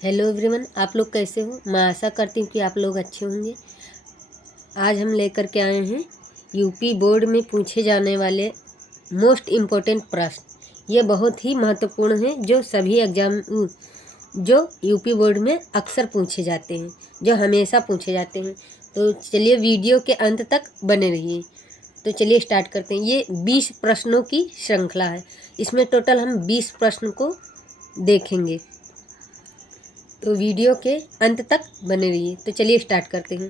Hello everyone, आप लोग कैसे हो। मैं आशा करती हूँ कि आप लोग अच्छे होंगे। आज हम लेकर के आए हैं यूपी बोर्ड में पूछे जाने वाले मोस्ट इम्पोर्टेंट प्रश्न। ये बहुत ही महत्वपूर्ण हैं जो सभी एग्जाम जो यूपी बोर्ड में अक्सर पूछे जाते हैं, जो हमेशा पूछे जाते हैं। तो चलिए वीडियो के अंत तक बने रहिए। तो चलिए स्टार्ट करते हैं। ये 20 प्रश्नों की श्रृंखला है। इसमें टोटल हम 20 प्रश्न को देखेंगे, तो वीडियो के अंत तक बने रहिए। तो चलिए स्टार्ट करते हैं।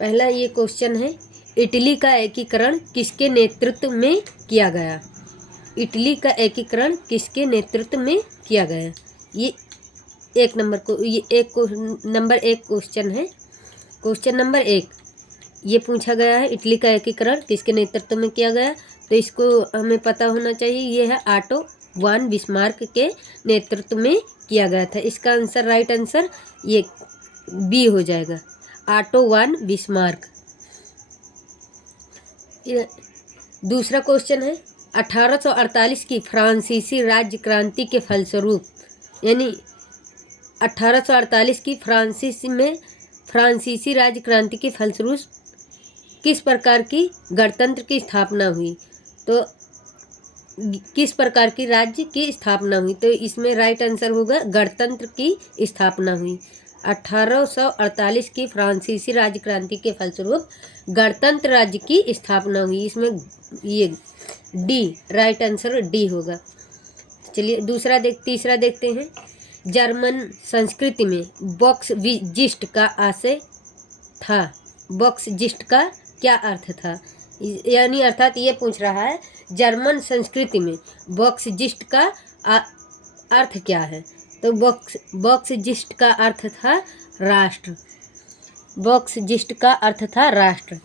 पहला ये क्वेश्चन है, इटली का एकीकरण किसके नेतृत्व में किया गया। इटली का एकीकरण किसके नेतृत्व में किया गया। ये नंबर एक क्वेश्चन है। क्वेश्चन नंबर 1 ये पूछा गया है, इटली का एकीकरण किसके नेतृत्व में किया गया। तो इसको हमें पता होना चाहिए, ये है ऑटो वान बिस्मार्क के नेतृत्व में किया गया था। इसका आंसर, राइट आंसर ये बी हो जाएगा, ऑटो वान बिस्मार्क। दूसरा क्वेश्चन है, 1848 की फ्रांसीसी राज्य क्रांति के फलस्वरूप, यानी 1848 की फ्रांसीसी राज्य क्रांति के फलस्वरूप किस प्रकार की गणतंत्र की स्थापना हुई। तो किस प्रकार की राज्य की स्थापना हुई। तो इसमें राइट आंसर होगा, गणतंत्र की स्थापना हुई। 1848 की फ्रांसीसी राज्य क्रांति के फलस्वरूप गणतंत्र राज्य की स्थापना हुई। इसमें ये डी, राइट आंसर डी होगा। चलिए तीसरा देखते हैं। जर्मन संस्कृति में बॉक्सजिस्ट का आशय था। बॉक्सजिस्ट का क्या अर्थ था, यानी अर्थात ये पूछ रहा है, जर्मन संस्कृति में बॉक्सजिस्ट का अर्थ क्या है। तो बॉक्सजिस्ट का अर्थ था राष्ट्र। बॉक्सजिस्ट का अर्थ था राष्ट्र।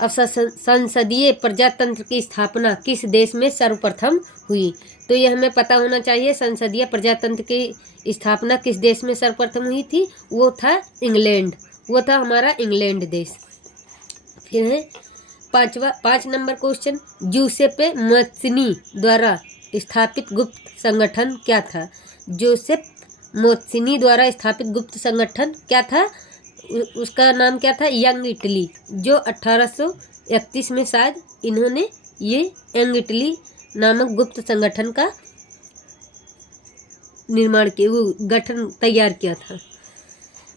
अब संसदीय प्रजातंत्र की स्थापना किस देश में सर्वप्रथम हुई। तो ये हमें पता होना चाहिए, संसदीय प्रजातंत्र की स्थापना किस देश में सर्वप्रथम हुई थी। वो था इंग्लैंड, वो था हमारा इंग्लैंड देश। फिर है 5 नंबर क्वेश्चन, जूसेppe मत्सिनी द्वारा स्थापित गुप्त संगठन क्या था। जोसेफ मत्सिनी द्वारा स्थापित गुप्त संगठन क्या था, उसका नाम क्या था, यंग इटली। जो 1831 में शायद इन्होंने ये यंग इटली नामक गुप्त संगठन का निर्माण किया, वो गठन तैयार किया था।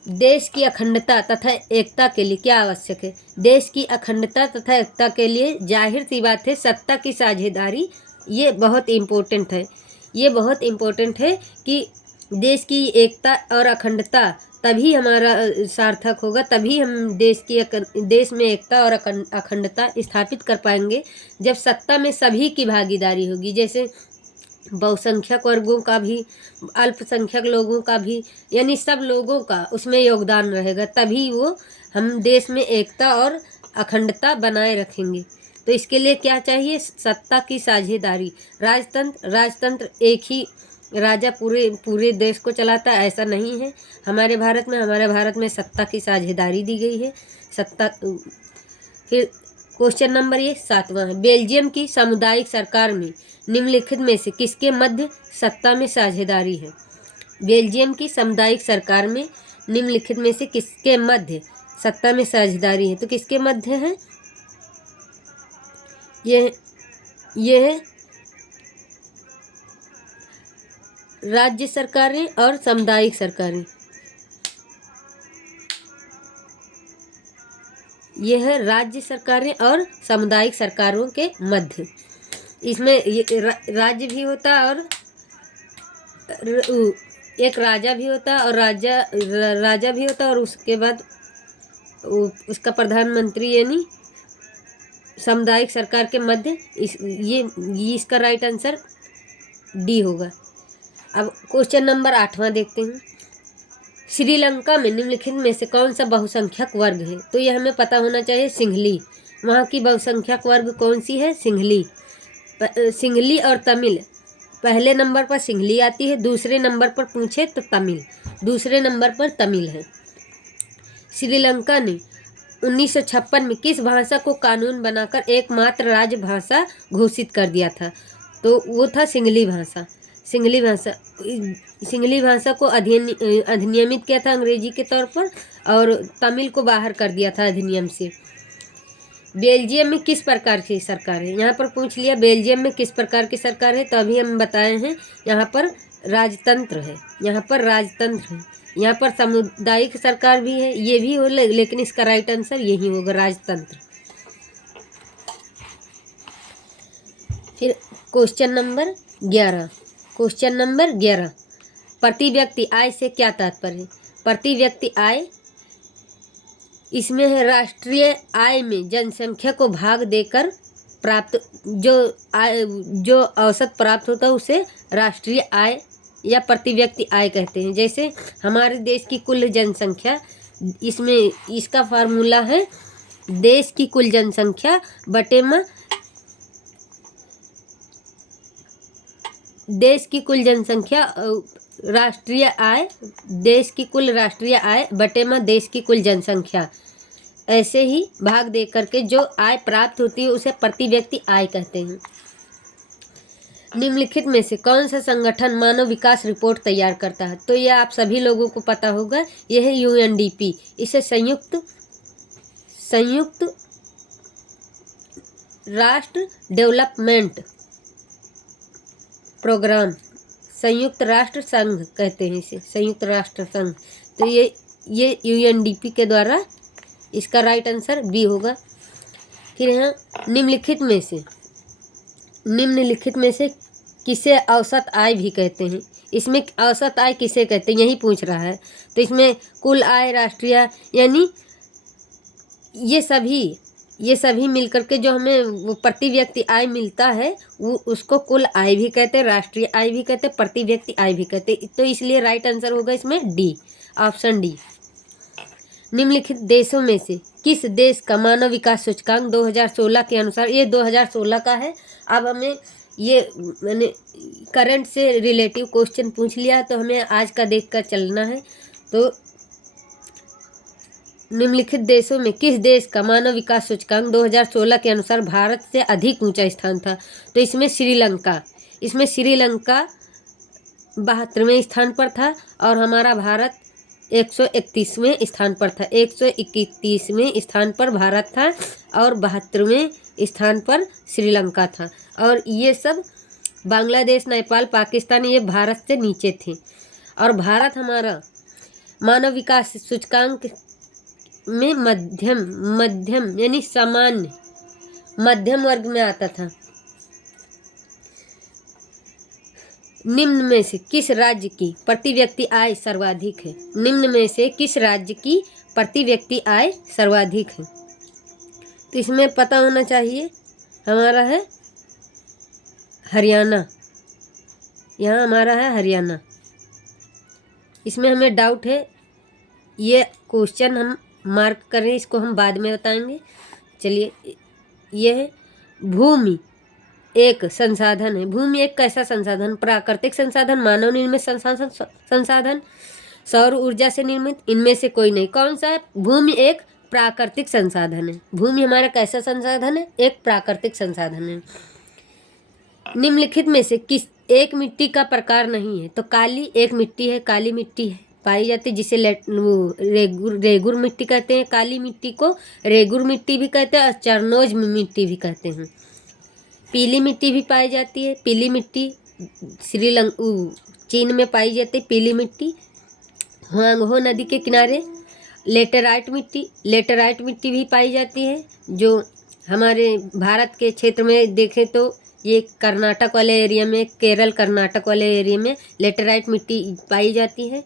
देश की अखंडता तथा एकता के लिए क्या आवश्यक है। देश की अखंडता तथा एकता के लिए जाहिर सी बात है, सत्ता की साझेदारी। ये बहुत इम्पोर्टेंट है। ये बहुत इम्पोर्टेंट है कि देश की एकता और अखंडता तभी हमारा सार्थक होगा, तभी हम देश में एकता और अखंडता स्थापित कर पाएंगे जब सत्ता में सभी की भागीदारी होगी। जैसे बहुसंख्यक वर्गों का भी, अल्पसंख्यक लोगों का भी, यानी सब लोगों का उसमें योगदान रहेगा, तभी वो हम देश में एकता और अखंडता बनाए रखेंगे। तो इसके लिए क्या चाहिए, सत्ता की साझेदारी। राजतंत्र एक ही राजा पूरे देश को चलाता, ऐसा नहीं है। हमारे भारत में सत्ता की साझेदारी दी गई है। फिर क्वेश्चन नंबर 7वां है, बेल्जियम की सामुदायिक सरकार में निम्नलिखित में से किसके मध्य सत्ता में साझेदारी है। बेल्जियम की सामुदायिक सरकार में निम्नलिखित में से किसके मध्य सत्ता में साझेदारी है। तो किसके मध्य है, ये है राज्य सरकारें और सामुदायिक सरकारें। यह है राज्य सरकारें और सामुदायिक सरकारों के मध्य। इसमें राज्य भी होता है और एक राजा भी होता है, और राजा भी होता है, और उसके बाद उसका प्रधानमंत्री, यानी सामुदायिक सरकार के मध्य। इसका राइट आंसर डी होगा। अब क्वेश्चन नंबर 8वां देखते हैं। श्रीलंका में निम्नलिखित में से कौन सा बहुसंख्यक वर्ग है। तो यह हमें पता होना चाहिए, सिंहली। वहाँ की बहुसंख्यक वर्ग कौन सी है, सिंहली। सिंहली और तमिल, पहले नंबर पर सिंहली आती है, दूसरे नंबर पर पूछे तो तमिल, दूसरे नंबर पर तमिल है। श्रीलंका ने 1956 में किस भाषा को कानून बनाकर एकमात्र राजभाषा घोषित कर दिया था। तो वो था सिंहली भाषा। सिंहली भाषा, सिंहली भाषा को अधिनियमित किया था अंग्रेजी के तौर पर, और तमिल को बाहर कर दिया था अधिनियम से। बेल्जियम में किस प्रकार की सरकार है? यहाँ पर पूछ लिया बेल्जियम में किस प्रकार की सरकार है, तो अभी हम बताए हैं यहाँ पर राजतंत्र है, यहाँ पर राजतंत्र है। यहाँ पर सामुदायिक सरकार भी है, ये भी हो, लेकिन इसका राइट आंसर यही होगा, राजतंत्र। फिर क्वेश्चन नंबर 11, क्वेश्चन नंबर 11, प्रति व्यक्ति आय से क्या तात्पर्य है? प्रति व्यक्ति आय, इसमें है राष्ट्रीय आय में जनसंख्या को भाग देकर प्राप्त जो औसत प्राप्त होता है उसे राष्ट्रीय आय या प्रति व्यक्ति आय कहते हैं। जैसे हमारे देश की कुल जनसंख्या, इसमें इसका फार्मूला है देश की कुल जनसंख्या बटे में देश की कुल जनसंख्या राष्ट्रीय आय, देश की कुल राष्ट्रीय आय बटे में देश की कुल जनसंख्या, ऐसे ही भाग दे करके जो आय प्राप्त होती है उसे प्रति व्यक्ति आय कहते हैं। निम्नलिखित में से कौन सा संगठन मानव विकास रिपोर्ट तैयार करता है? तो यह आप सभी लोगों को पता होगा, यह है यूएनडीपी। इसे संयुक्त राष्ट्र डेवलपमेंट प्रोग्राम, संयुक्त राष्ट्र संघ कहते हैं इसे, संयुक्त राष्ट्र संघ। तो ये यूएनडीपी के द्वारा, इसका राइट आंसर बी होगा। फिर यहाँ निम्नलिखित में से किसे औसत आय भी कहते हैं? इसमें औसत आय किसे कहते हैं, यही पूछ रहा है। तो इसमें कुल आय, राष्ट्रीय, यानी ये सभी मिलकर के जो हमें वो प्रति व्यक्ति आय मिलता है वो उसको कुल आय भी कहते हैं, राष्ट्रीय आय भी कहते हैं, प्रति व्यक्ति आय भी कहते हैं। तो इसलिए राइट आंसर होगा इसमें डी, ऑप्शन डी। निम्नलिखित देशों में से किस देश का मानव विकास सूचकांक 2016 के अनुसार, ये 2016 का है। अब हमें ये मैंने करंट से रिलेटिव क्वेश्चन पूछ लिया, तो हमें आज का देख कर चलना है। तो निम्नलिखित देशों में किस देश का मानव विकास सूचकांक 2016 के अनुसार भारत से अधिक ऊंचा स्थान था? तो इसमें श्रीलंका 72वें स्थान पर था, और हमारा भारत 131वें स्थान पर था। 131वें स्थान पर भारत था और 72वें स्थान पर श्रीलंका था। और ये सब बांग्लादेश, नेपाल, पाकिस्तान, ये भारत से नीचे थे। और भारत हमारा मानव विकास सूचकांक में मध्यम यानी सामान्य मध्यम वर्ग में आता था। निम्न में से किस राज्य की प्रति व्यक्ति आय सर्वाधिक है? निम्न में से किस राज्य की प्रति व्यक्ति आय सर्वाधिक है? तो इसमें पता होना चाहिए, हमारा है हरियाणा। यहाँ हमारा है हरियाणा। इसमें हमें डाउट है, ये क्वेश्चन हम मार्क करें, इसको हम बाद में बताएंगे। चलिए, यह है भूमि एक संसाधन है। भूमि एक कैसा संसाधन? प्राकृतिक संसाधन, मानव निर्मित संसाधन, सौर ऊर्जा से निर्मित, इनमें से कोई नहीं। कौन सा है? भूमि एक प्राकृतिक संसाधन है। भूमि हमारा कैसा संसाधन है? एक प्राकृतिक संसाधन है। निम्नलिखित में से किस एक मिट्टी का प्रकार नहीं है? तो काली एक मिट्टी है, काली मिट्टी है पाई जाती है, जिसे रेगुर मिट्टी कहते हैं। काली मिट्टी को रेगुर मिट्टी भी कहते हैं और चरनोज मिट्टी भी कहते हैं। पीली मिट्टी भी पाई जाती है। पीली मिट्टी चीन में पाई जाती है पीली मिट्टी, हुआंगहो नदी के किनारे। लेटेराइट मिट्टी भी पाई जाती है, जो हमारे भारत के क्षेत्र में देखें तो ये कर्नाटक वाले एरिया में, केरल कर्नाटक वाले एरिया में लेटेराइट मिट्टी पाई जाती है।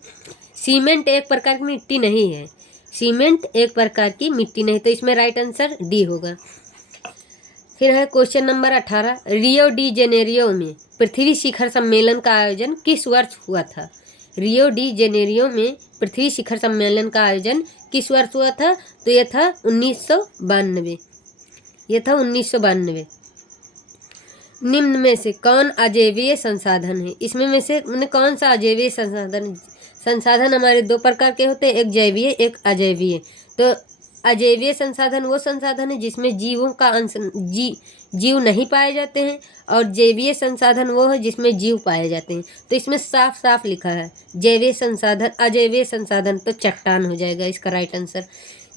सीमेंट एक प्रकार की मिट्टी नहीं है, सीमेंट एक प्रकार की मिट्टी नहीं। तो इसमें राइट आंसर डी होगा। फिर है question number 18, Rio de Janeiro में पृथ्वी शिखर सम्मेलन का आयोजन किस वर्ष हुआ था? रियो डी जेनेरियो में पृथ्वी शिखर सम्मेलन का आयोजन किस वर्ष हुआ था? तो यह था 1992। निम्न में से कौन अजैवीय संसाधन है? इसमें में से कौन सा अजैवीय संसाधन हमारे दो प्रकार के होते हैं, एक जैवीय एक अजैवीय। तो अजैवीय संसाधन वो संसाधन है जिसमें जीवों का अंश जीव नहीं पाए जाते हैं, और जैवीय संसाधन वो है जिसमें जीव पाए जाते हैं। तो इसमें साफ साफ लिखा है जैवीय संसाधन, अजैवीय संसाधन, तो चट्टान हो जाएगा इसका राइट आंसर।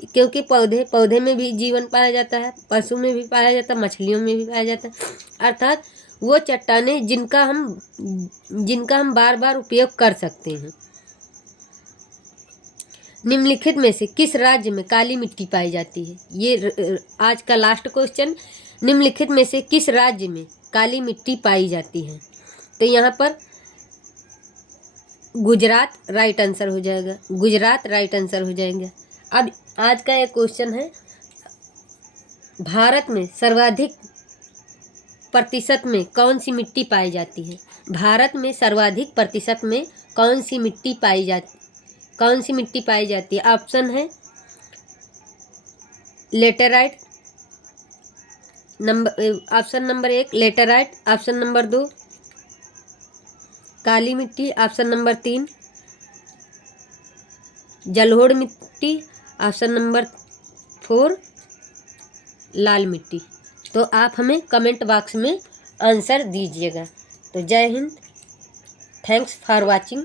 क्योंकि पौधे में भी जीवन पाया जाता है, पशु में भी पाया जाता है, मछलियों में भी पाया जाता है, अर्थात वो चट्टानें जिनका हम बार बार उपयोग कर सकते हैं। निम्नलिखित में से किस राज्य में काली मिट्टी पाई जाती है? ये आज का लास्ट क्वेश्चन। निम्नलिखित में से किस राज्य में काली मिट्टी पाई जाती है? तो यहाँ पर गुजरात राइट आंसर हो जाएगा, गुजरात राइट आंसर हो जाएगा। अब आज का एक क्वेश्चन है, भारत में सर्वाधिक प्रतिशत में कौन सी मिट्टी पाई जाती है? भारत में सर्वाधिक प्रतिशत में कौन सी मिट्टी पाई जाती है? ऑप्शन है laterite, option number 1 laterite, option number 2 काली मिट्टी, ऑप्शन नंबर 3 जलोढ़ मिट्टी, ऑप्शन नंबर 4 लाल मिट्टी। तो आप हमें कमेंट बॉक्स में आंसर दीजिएगा। तो जय हिंद, थैंक्स फॉर वाचिंग।